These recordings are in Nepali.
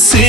खुसी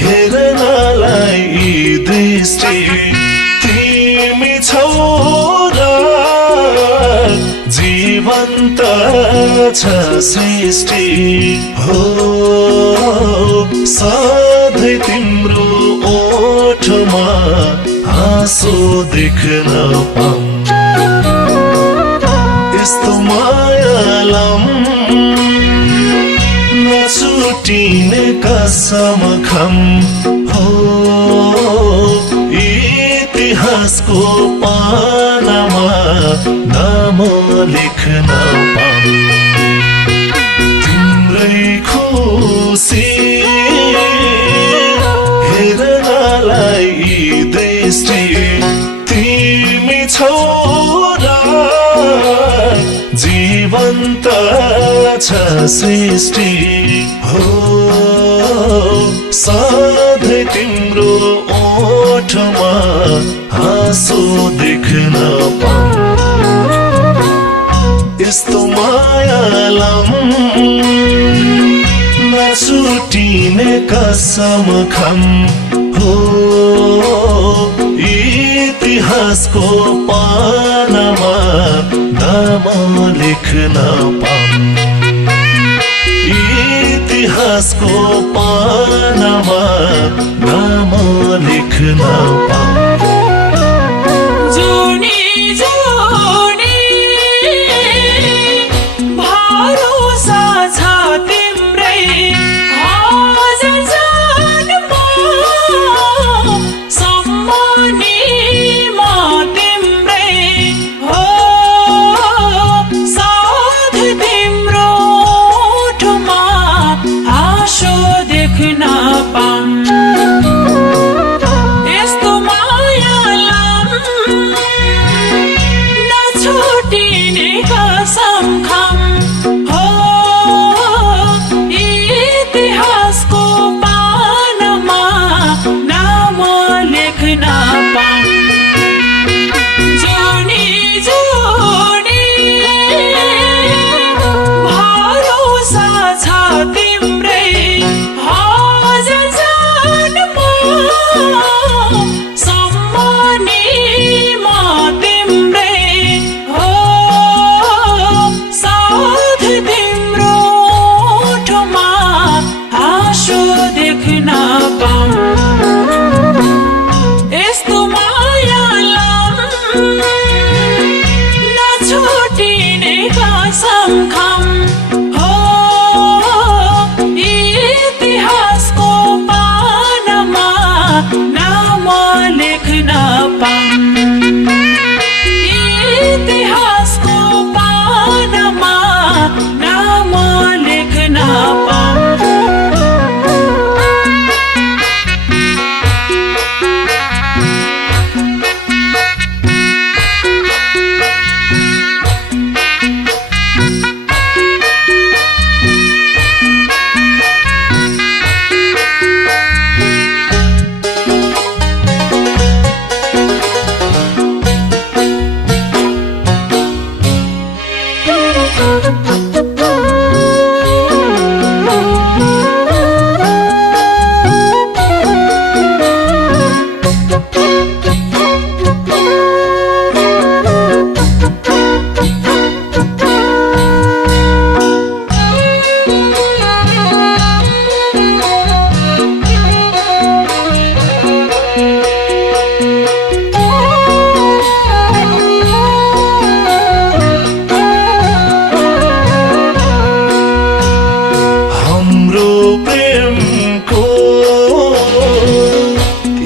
हेर्नलाई दृष्टि तिमी छौ र जीवन्त छ सृष्टि हो सधैँ तिम्रो ओठमा हाँसो देख्न पाऊँ यस्तो मायालम नछुटिने कसम खम हो इतिहासको पानामा नाम लेख्न पाऊँ तिम्रै खुसी हेर्नलाई दृष्टि तिमी छौ र जीवन्त छ सृष्टि हो सधैँ तिम्रो ओठमा हाँसो देख्न पाऊँ यस्तो मायालम नछुटिने कसम खम हो इतिहासको पानामा नाम लेख्न पाऊँ इतिहासको पानामा नाम लेख्न पाऊँ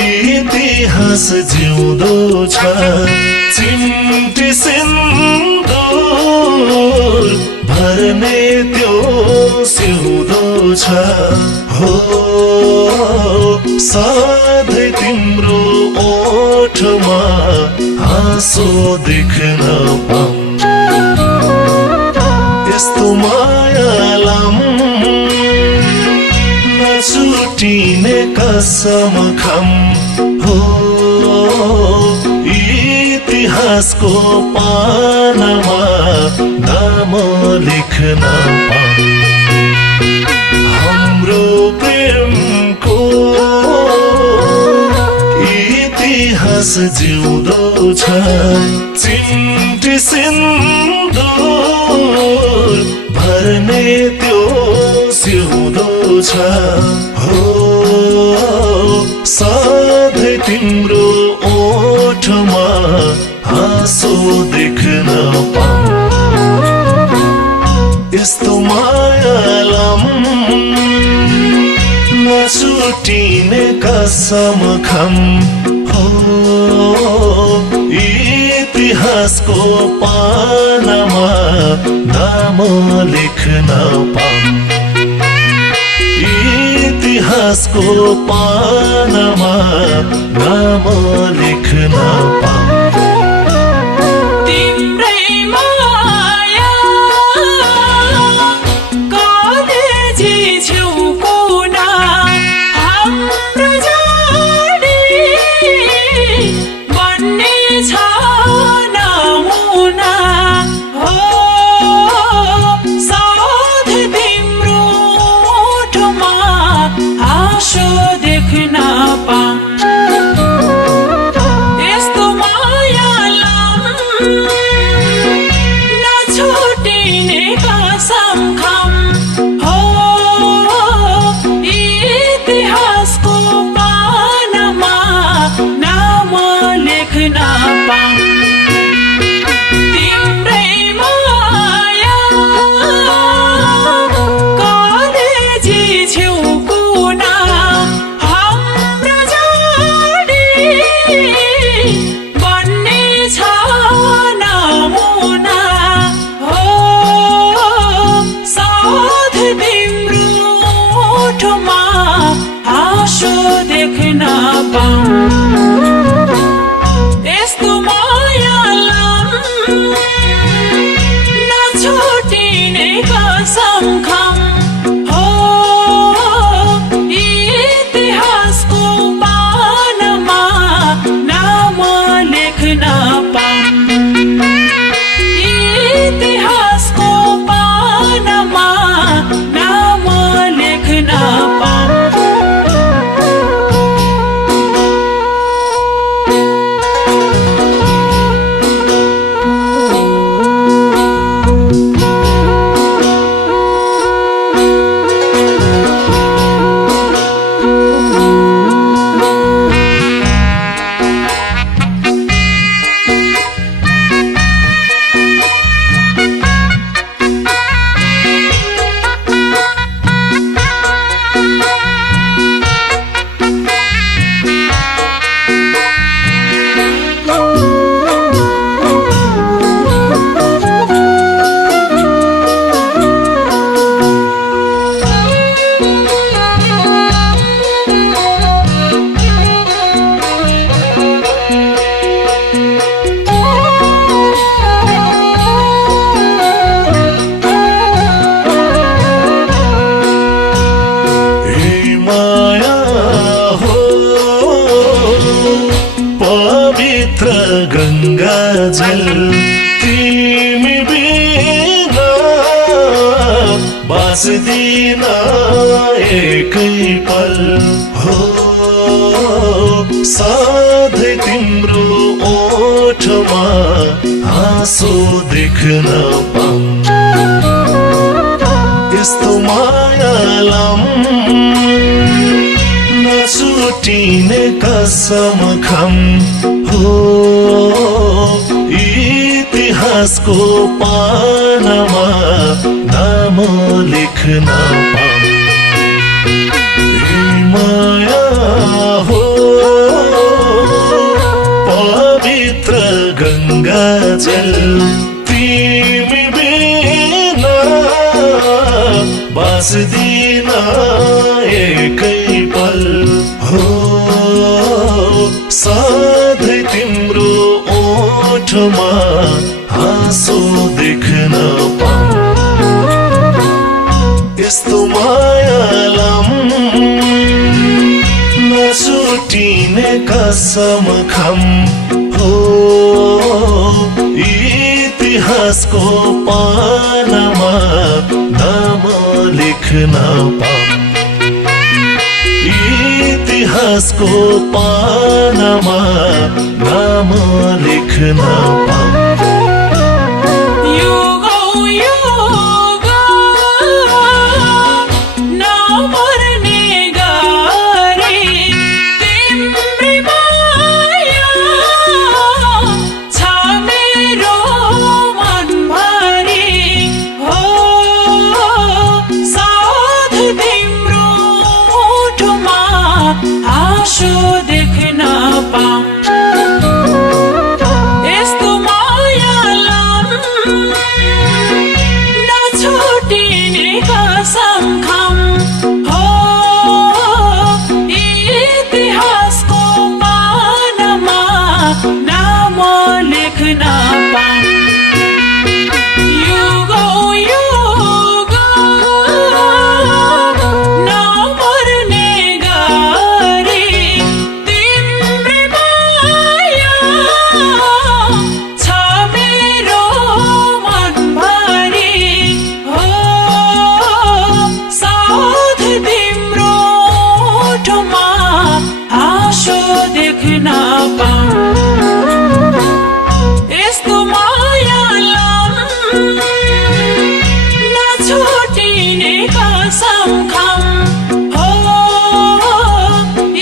इतिहास जिउँदो छ चिम्टी सिन्दुर भर्ने त्यो सिउँदो छ हो सधैँ तिम्रो ओठमा हाँसो देख्न पाऊँ यस्तो मायालम नछुटिने कसम खम हो इतिहासको पानामा नाम लेख्न पाऊँ चिम्टी सिन्दुर भर्ने त्यो सिउँदो छ हो सधैँ तिम्रो ओठमा हाँसो देख्न पाऊँ यस्तो मायालम नछुटिने कसम खम हो इतिहासको पानामा नाम लेख्न पाऊँ इतिहासको पानामा नाम लेख्न पाऊँ पवित्र गंगा जल तिमी बिना बाँच्दिन एकै पल हो सधैँ तिम्रो ओठमा हाँसो देख्न पाऊँ यस्तो मायालम नछुटिने कसम खम हो इतिहासको पानामा नाम लेख्न पाऊँ माया हो पवित्र गंगा जल तिमी बिना बाँच्दिन एकै पल हो सधैँ तिम्रो ओठमा हाँसो देख्न पाऊँ यस्तो मायालम नछुटिने कसम खम हो इतिहासको पानामा नाम लेख्न पाऊँ इतिहासको पानामा नाम लेख्न लेख्न पाऊँ देख्न पाऊँ यस्तो मायालाम नछुटिने कसम खाऊँ हो इतिहासको पानामा नाम लेख्न पाऊँ देख्न पाऊँ यस्तो मायालाम नछुटिने कसम खाऊँ हो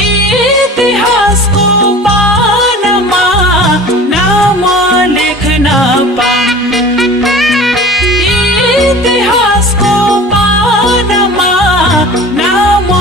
इतिहासको पानामा नाम लेख्न पाऊँ इतिहासको पानामा नाम